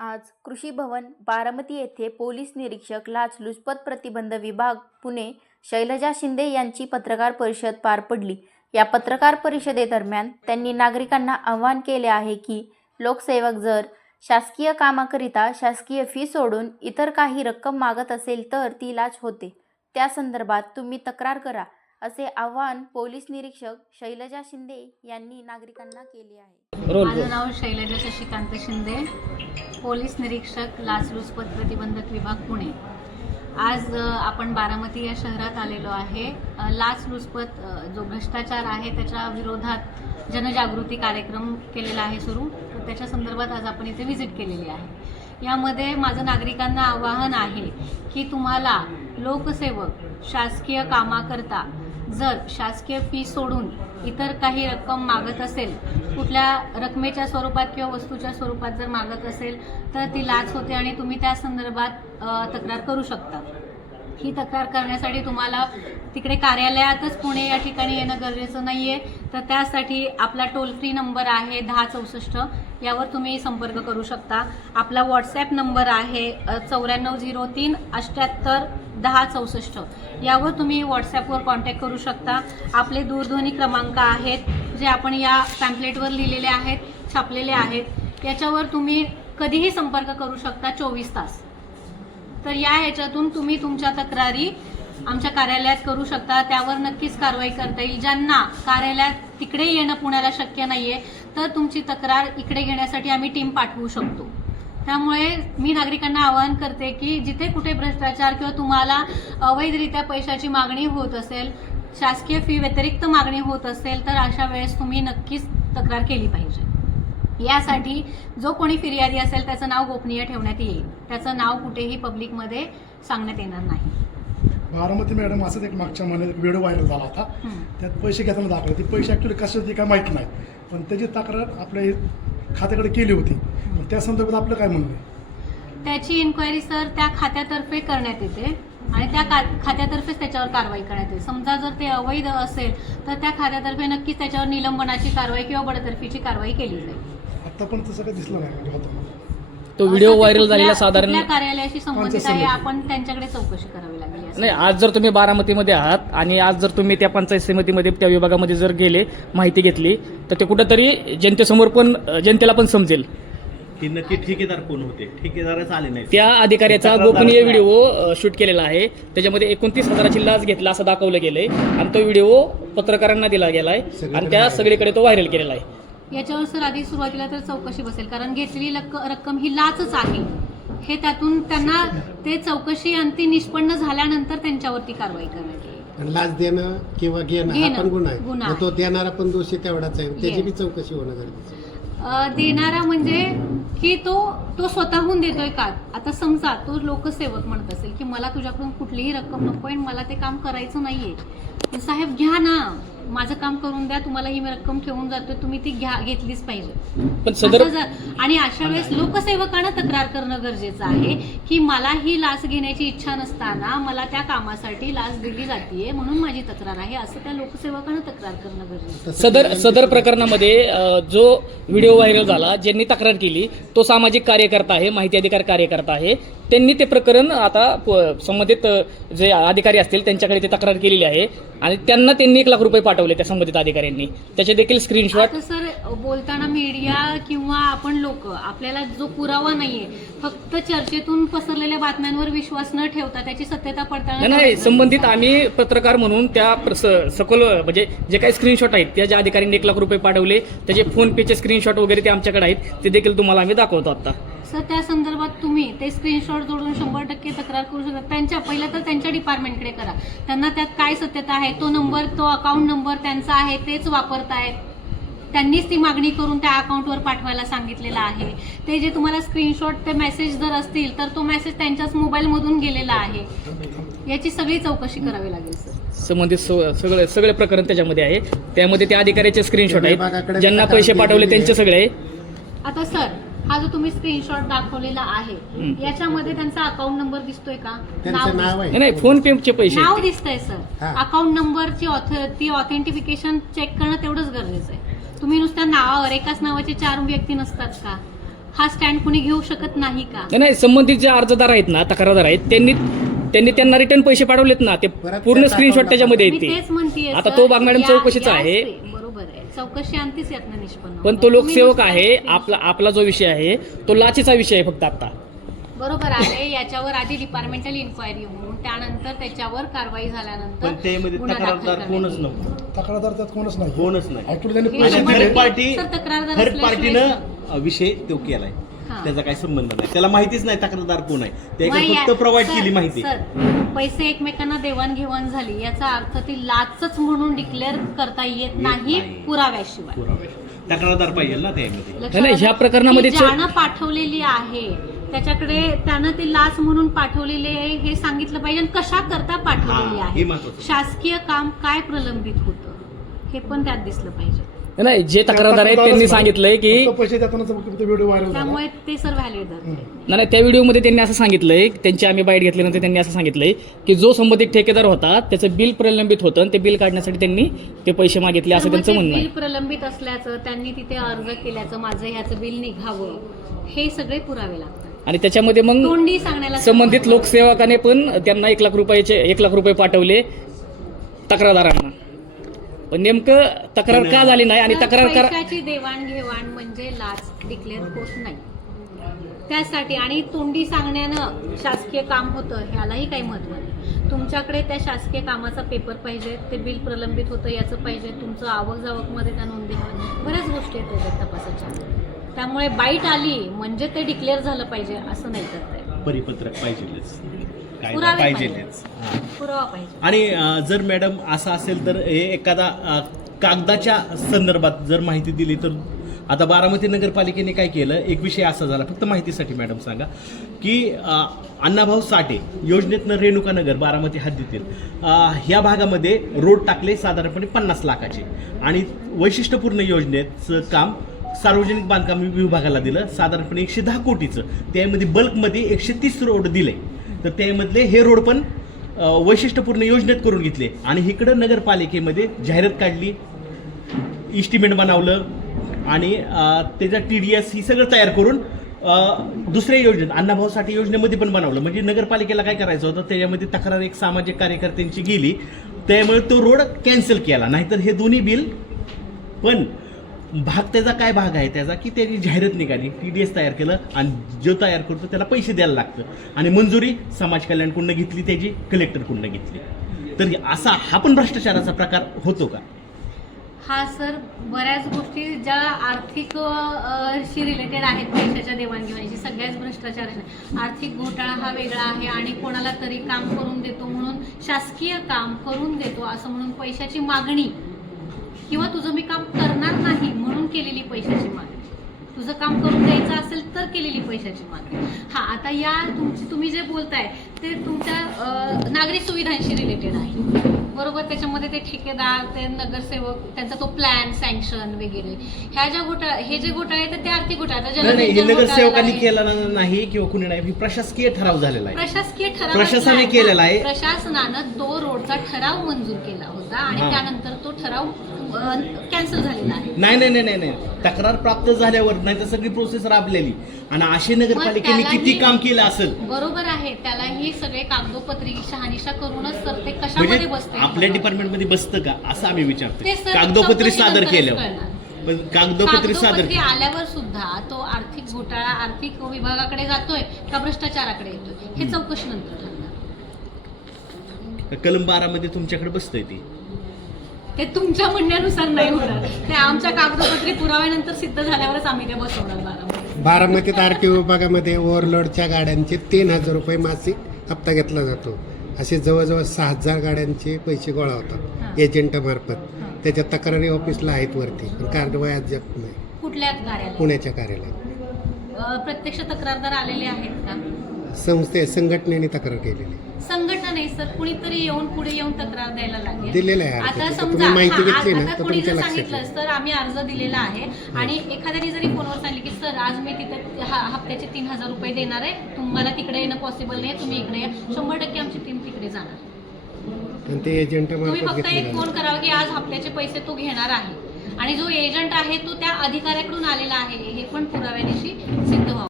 आज कृषी भवन बारामती येथे पोलीस निरीक्षक लाचलुचपत प्रतिबंध विभाग पुणे शैलजा शिंदे यांची पत्रकार परिषद पार पडली. या पत्रकार परिषदेदरम्यान त्यांनी नागरिकांना आवाहन केले आहे की लोकसेवक जर शासकीय कामाकरिता शासकीय फी सोडून इतर काही रक्कम मागत असेल तर ती लाच होते. त्या संदर्भात तुम्ही तक्रार करा. असे आवाहन पोलीस निरीक्षक शैलजा शिंदे यांनी नागरिकांना केले आहे. माझं नाव शैलजा शशिकांत शिंदे पोलीस निरीक्षक लाचलुचपत प्रतिबंधक विभाग पुणे. आज आपण बारामती या शहरात आलेलो आहे. लाचलुचपत जो भ्रष्टाचार आहे त्याच्या विरोधात जनजागृती कार्यक्रम केलेला आहे सुरू. तर त्याच्या संदर्भात आज आपण इथे व्हिजिट केलेली आहे. यामध्ये माझं नागरिकांना आवाहन आहे की तुम्हाला लोकसेवक शासकीय कामाकरता जर शासकीय फी सोडून इतर काही रक्कम मागत असेल कुठल्या रकमेच्या स्वरूपात किंवा वस्तूच्या स्वरूपात जर मागत असेल तर ती लाच होते आणि तुम्ही त्या संदर्भात तक्रार करू शकता. ही तक्रार करण्यासाठी तुम्हाला तिकडे कार्यालयातच पुणे या ठिकाणी येणं गरजेचं नाही आहे तर त्यासाठी आपला टोल फ्री नंबर आहे दहा चौसष्ट. यावर तुम्ही संपर्क करू शकता. आपला व्हॉट्सॲप नंबर आहे चौऱ्याण्णव झिरो तीन अठ्ठ्याहत्तर दहा चौसष्ट. यावर तुम्ही व्हॉट्सॲपवर कॉन्टॅक्ट करू शकता. आपले दूरध्वनी क्रमांक आहेत जे आपण या पॅम्पलेटवर लिहिलेले आहेत छापलेले आहेत. याच्यावर तुम्ही कधीही संपर्क करू शकता चोवीस तास. तर या ह्याच्यातून तुम्ही तुमच्या तक्रारी आमच्या कार्यालयात करू शकता. त्यावर नक्कीच कारवाई करता येईल. ज्यांना कार्यालयात तिकडे येणं पुण्याला शक्य नाहीये तर तुमची तक्रार इकडे घेण्यासाठी आम्ही टीम पाठवू शकतो. त्यामुळे मी नागरिकांना आवाहन करते की जिथे कुठे भ्रष्टाचार किंवा तुम्हाला अवैधरित्या पैशाची मागणी होत असेल शासकीय फी व्यतिरिक्त मागणी होत असेल तर अशा वेळेस तुम्ही नक्कीच तक्रार केली पाहिजे. यासाठी जो कोणी फिर्यादी असेल त्याचं नाव गोपनीय ठेवण्यात येईल. त्याचं नाव कुठेही पब्लिकमध्ये सांगण्यात येणार नाही. बारामती मॅडम असंच एक मागच्या महिन्यात व्हिडिओ व्हायरल झाला होता. त्यात पैसे घेताना दाखवले. ते पैसे ॲक्च्युली कसे होते काय माहीत नाही. पण त्याची तक्रार आपल्या खात्याकडे केली होती. त्या संदर्भात आपलं काय म्हणणं आहे? त्याची इन्क्वायरी सर त्या खात्यातर्फे करण्यात येते आणि त्या का खात्यातर्फेच त्याच्यावर कारवाई करण्यात येते. समजा जर ते अवैध असेल तर त्या खात्यातर्फे नक्कीच त्याच्यावर निलंबनाची कारवाई किंवा बडतर्फीची कारवाई केली जाईल. तसं काही दिसलं नाही म्हणजे होतं तो व्हिडिओ व्हायरल झालेला साधारण कार्यालयाशी संबंधित आहे? आपण त्यांच्याकडे चौकशी करावी लागेल. नाही आज जर तुम्ही बारामतीमध्ये आहात आणि आज जर तुम्ही त्या पंचायत समितीमध्ये त्या विभागामध्ये जर गेले माहिती घेतली तर ते कुठंतरी जनतेसमोर पण जनतेला पण समजेल. की नक्की ठेकेदार कोण होते? ठेकेदारच आले नाही त्या अधिकाऱ्याचा गोपनीय व्हिडिओ शूट केलेला आहे. त्याच्यामध्ये एकोणतीस हजाराची लाच घेतला असं दाखवलं गेलंय. आणि तो व्हिडिओ पत्रकारांना दिला गेलाय. आणि त्या सगळीकडे तो व्हायरल केलेला आहे. याच्यावर सर आधी सुरुवातीला तर चौकशी बसेल. कारण घेतलेली रक्कम ही लाचच आहे. हे त्यातून त्यांना ते चौकशी अंती निष्पन्न झाल्यानंतर त्यांच्यावरती कारवाई करण्यात येईल. आणि लाच देणं किंवा घेणं हा पण गुन्हा आहे. गुन्हा मग तो देणारा पण दोषी तेवढाच आहे. त्याची. बी चौकशी होणं गरजेचं आहे. अ, देणारा म्हणजे की तो तो स्वतःहून देतोय का आता समजा तो लोकसेवक म्हणत असेल की मला तुझ्याकडून कुठलीही रक्कम नको आणि मला ते काम करायचं नाहीये. साहेब घ्या ना. माझं काम करून द्या. तुम्हाला ही मी रक्कम ठेवून जातोय. तुम्ही ती घ्या घेतलीच पाहिजे. पण सदर आणि अशा वेळेस लोकसेवकानं तक्रार करणं गरजेचं आहे की मला ही लाच घेण्याची इच्छा नसताना मला त्या कामासाठी लाच दिली जाते म्हणून माझी तक्रार आहे. असं त्या लोकसेवकानं तक्रार करणं गरजेचं सदर सदर प्रकरणामध्ये जो व्हिडिओ व्हायरल झाला ज्यांनी तक्रार केली तो सामाजिक कार्यकर्ता आहे माहिती अधिकार कार्यकर्ता आहे त्यांनी ते प्रकरण आता संबंधित जे अधिकारी असतील त्यांच्याकडे ते तक्रार केलेली आहे आणि त्यांना त्यांनी एक लाख रुपये पाठवले त्या संबंधित अधिकाऱ्यांनी त्याचे देखील स्क्रीनशॉट सर बोलताना मीडिया किंवा आपण लोक आपल्याला जो पुरावा नाहीये फक्त चर्चेतून पसरलेल्या बातम्यांवर विश्वास न ठेवता त्याची सत्यता पडताळणं नाही संबंधित. आम्ही पत्रकार म्हणून त्या सखोल म्हणजे जे काही स्क्रीनशॉट आहेत त्या ज्या अधिकाऱ्यांनी एक लाख रुपये पाठवले त्याचे फोन पेचे स्क्रीनशॉट वगैरे ते आमच्याकडे आहेत ते देखील तुम्हाला आम्ही दाखवतो आता. सर त्या संदर्भात तुम्ही ते स्क्रीनशॉट जोडून शंभर टक्के तक्रार करू शकता. त्यांच्या पहिलं तर त्यांच्या डिपार्टमेंटकडे करा. त्यांना त्यात काय सत्यता आहे तो नंबर तो अकाउंट नंबर त्यांचा आहे तेच वापरतायत त्यांनीच ती मागणी करून त्या अकाउंटवर पाठवायला सांगितलेलं आहे. ते जे तुम्हाला स्क्रीनशॉट ते मेसेज जर असतील तर तो मेसेज त्यांच्याच मोबाईलमधून गेलेला आहे. याची सगळी चौकशी करावी लागेल सर. संबंधित स- सगळे सगळे प्रकरण त्याच्यामध्ये आहे. त्यामध्ये त्या अधिकाऱ्याचे स्क्रीनशॉट आहेत. विभागाकडे ज्यांना पैसे पाठवले त्यांचे आहे. सगळे आहे. आता सर हा जो तुम्ही स्क्रीनशॉट दाखवलेला आहे. याच्यामध्ये त्यांचा अकाउंट नंबर दिसतोय का? त्यांचं नाव नाही आहे. नाही फोन पेचे पैसे नाव. दिसतंय सर हा. अकाउंट नंबरची ती ऑथेंटिफिकेशन चेक करणं तेवढंच गरजेचं आहे. तुम्ही नुसत्या नावावर एकाच नावाचे चार व्यक्ती नसतात का? हा स्टँड कुणी घेऊ शकत नाही का? नाही, नाही संबंधित जे अर्जदार आहेत ना तक्रारदार आहेत त्यांनी त्यांनी त्यांना रिटर्न पैसे पाठवलेत ना ते परत पूर्ण त्या स्क्रीनशॉट account त्याच्यामध्ये मी आहेत तेच ते म्हणतीये आता तो बाग मॅडम चौकशीचा आहे. स्त्री- बरोबर आहे चौकशी अंतीच यातनं निष्पन्न पण. तो लोकसेवक आहे आपला आपला जो विषय आहे तो लाचेचा विषय आहे फक्त आता बरोबर आहे याच्यावर आधी डिपार्टमेंटल इन्क्वायरी होऊन त्यानंतर त्याच्यावर कारवाई झाल्यानंतर पण त्यामध्ये गुन्हा दाखल तक्रारदार करण्यात कोणच येईल. नव्हतं. तक्रारदार त्यात कोणच नाही. कोणच नाही. ऍक्च्युली त्यांनी हे आणि पैसे शंभर थर्ड दिले पार्टी सर, तक्रारदार थर्ड असल्याशिवाय- पार्टीनं विषय तो केलाय. हा. त्याचा काही संबंध नाही. त्याला माहितीच नाही तक्रारदार कोण आहे. मग या- फक्त प्रोव्हाइड सर, केली माहिती. सर पैसे एकमेकांना देवाणघेवाण झाली. याचा अर्थ ती लाचच म्हणून डिक्लेअर करता येत नाही नाही. पुराव्याशिवाय. पुरावा तक्रारदार पाहिजे ना त्यामध्ये लक्षात नाही, आलं? ह्या प्रकरणामध्ये की चौ- ज्यानं पाठवलेली आहे. त्याच्याकडे त्यानं ती लाच म्हणून पाठवलेली आहे हे सांगितलं पाहिजे आणि कशा करता पाठवलेली हा, हे आहे महत्वाचं. शासकीय काम काय प्रलंबित होतं? हे पण त्यात दिसलं पाहिजे. नाही जे तक्रारदार आहेत त्यांनी सांगितलंय की पैसे देताना व्हिडिओ व्हायरल झाला. त्यामुळे ते सर व्हॅलिड धरते नाही नाही, त्या व्हिडिओमध्ये त्यांनी असं सांगितलंय त्यांची आम्ही बाईट घेतल्यानंतर त्यांनी असं सांगितलंय की जो संबंधित ठेकेदार होता त्याचं बिल प्रलंबित होतं आणि ते बिल काढण्यासाठी त्यांनी ते पैसे मागितले असं त्यांचं ते म्हणणं बिल आहे. प्रलंबित असल्याचं त्यांनी तिथे अर्ज केल्याचं माझं ह्याचं बिल निघावं हे सगळे पुरावे लागतात. आणि त्याच्यामध्ये मग तोंडी सांगण्याला संबंधित लोकसेवकाने पण त्यांना एक लाख रुपयाचे एक लाख रुपये पाठवले तक्रारदारांना. पण नेमकं तक्रार का झाली नाही आणि तक्रार करा पैशाची देवाणघेवाण म्हणजे लाच डिक्लेअर होत नाही. त्यासाठी आणि तोंडी सांगण्यानं शासकीय काम होतं ह्यालाही काही महत्त्व नाही. तुमच्याकडे त्या शासकीय कामाचा पेपर पाहिजे ते बिल प्रलंबित होतं याचं पाहिजे तुमचं आवक जावकमध्ये त्या नोंदी बऱ्याच गोष्टी आहेत त्याच्यात तपासाच्या. त्यामुळे बाईट आली म्हणजे ते डिक्लेअर झालं पाहिजे असं नाही करता. परिपत्रक पाहिजेलच. कायदा पुरावे पाहिजेलच हा. पुरावा पाहिजे. आणि अं, जर मॅडम असं असेल तर हे एखादा अं, कागदाच्या संदर्भात जर माहिती दिली तर आता बारामती नगरपालिकेने काय केलं? एक विषय असा झाला फक्त माहितीसाठी मॅडम सांगा की अं, अण्णाभाऊ साठे योजनेतनं रेणुका नगर बारामती हद्दीतील अं, ह्या भागामध्ये रोड टाकले साधारणपणे पन्नास लाखाचे. आणि वैशिष्ट्यपूर्ण योजनेचं काम सार्वजनिक बांधकाम विभागाला दिलं साधारणपणे एकशे दहा कोटीचं. त्यामध्ये बल्कमध्ये एकशे तीस रोड दिले. तर त्यामधले हे रोड पण वैशिष्ट्यपूर्ण योजनेत करून घेतले. आणि इकडं नगरपालिकेमध्ये जाहिरात काढली इस्टिमेट बनवलं आणि त्याचा टी डी एस ही सगळं तयार करून दुसऱ्या योजनेत अण्णाभाऊसाठी योजनेमध्ये पण बनवलं. म्हणजे नगरपालिकेला काय करायचं होतं त्याच्यामध्ये तक्रार एक सामाजिक कार्यकर्त्यांची गेली. त्यामुळे तो रोड कॅन्सल केला. नाहीतर हे दोन्ही बिल पण भाग त्याचा काय भाग आहे? त्याचा की त्याची जाहिरात निघाली टी डी एस तयार केलं आणि जो तयार करतो त्याला पैसे द्यायला लागतं. आणि मंजुरी समाज कल्याणकडून घेतली त्याची कलेक्टरकडून घेतली. तर असा हा पण भ्रष्टाचाराचा प्रकार होतो का? हा सर बऱ्याच गोष्टी ज्या आर्थिक शी रिलेटेड आहेत पैशाच्या देवाणघेवाणीशी सगळ्याच भ्रष्टाचार आर्थिक घोटाळा हा वेगळा आहे आणि कोणाला तरी काम करून देतो म्हणून शासकीय काम करून देतो असं म्हणून पैशाची मागणी किंवा तुझं मी काम करणार नाही म्हणून केलेली पैशाची मागणी. तुझं काम करून द्यायचं असेल तर केलेली पैशाची मागणी. हा आता या तुमची तुम्ही जे बोलताय ते तुमच्या अ, नागरी सुविधांशी रिलेटेड आहे. बरोबर? त्याच्यामध्ये ते ठेकेदार ते नगरसेवक त्यांचा तो प्लॅन सँक्शन वगैरे. ह्या ज्या घोटाळा हे जे घोटाळे आहेत ते आर्थिक घोटाळे हे नगरसेवकांनी. केलं नाही किंवा कुणी नाही प्रशासकीय ठराव झालेला आहे. प्रशासकीय ठराव प्रशासनाने केलेला आहे. प्रशासनानं तो रोडचा ठराव मंजूर केला होता आणि. त्यानंतर तो ठराव कॅन्सल झालेला आहे. नाही नाही नाही नाही नाही. तक्रार प्राप्त झाल्यावर नाही तर सगळी प्रोसेस राबलेली. आणि अशी नगरपालिकेने किती काम केलं असेल? बरोबर आहे. त्यालाही सगळे कागदोपत्री शहानिशा करूनच तर ते कशामध्ये म्हणजे बसते आपल्या डिपार्टमेंटमध्ये बसतं का? असं आम्ही विचारतो सर कागदोपत्री सादर चौकशीनंतरच कळणार. पण कागदोपत्री सादर कागदोपत्री आल्यावर सुद्धा तो आर्थिक घोटाळा आर्थिक विभागाकडे जातोय का भ्रष्टाचाराकडे येतोय? हे चौकशीनंतर ठरणार. कलम बारा मध्ये तुमच्याकडे बसतंय ती. ते तुमच्या म्हणण्यानुसार नाही होणार. ते आमच्या कागदोपत्री पुराव्यानंतर सिद्ध झाल्यावरच आम्ही ते बसवणार बारामध्ये बारामतीत. आर टी विभागामध्ये ओव्हरलोडच्या गाड्यांचे तीन हजार रुपये मासिक हप्ता घेतला जातो. असे जवळजवळ सहा हजार गाड्यांचे पैसे गोळा होतात हां. एजंटामार्फत त्याच्या तक्रारी ऑफिसला आहेत वरती पण कारवाई अद्याप नाही. कुठल्या कार्यालयात? पुण्याच्या कार्यालयात. अं, प्रत्यक्ष तक्रारदार आलेले आहेत का? संस्थे संघटनेने तक्रार केलेली. संघटना नाही सर कुणीतरी येऊन पुढे येऊन तक्रार द्यायला लागेल. दिलेलं आहे आता अर्ज. समजा तुम्ही माहिती हा, घेतली ना, आता तर कोणी तुमच्या जर लक्षात सांगितलं येईल. तर आम्ही अर्ज दिलेला आहे आणि एखाद्याने जरी फोनवर सांगितलं की सर आज मी तिथे हा- हप्त्याचे तीन हजार रुपये देणार आहे तुम्हाला तिकडे येणं पॉसिबल नाही तुम्ही इकडे या. शंभर टक्के आमची टीम तिकडे जाणार. आणि ते तुम्ही एजंटामार्फत फक्त घेतले एक फोन करावा की आज हप्त्याचे पैसे तो घेणार आहे. आणि जो एजंट आहे तो त्या अधिकाऱ्याकडून आलेला आहे. हे पण पुराव्यानिशी सिद्ध व्हावं.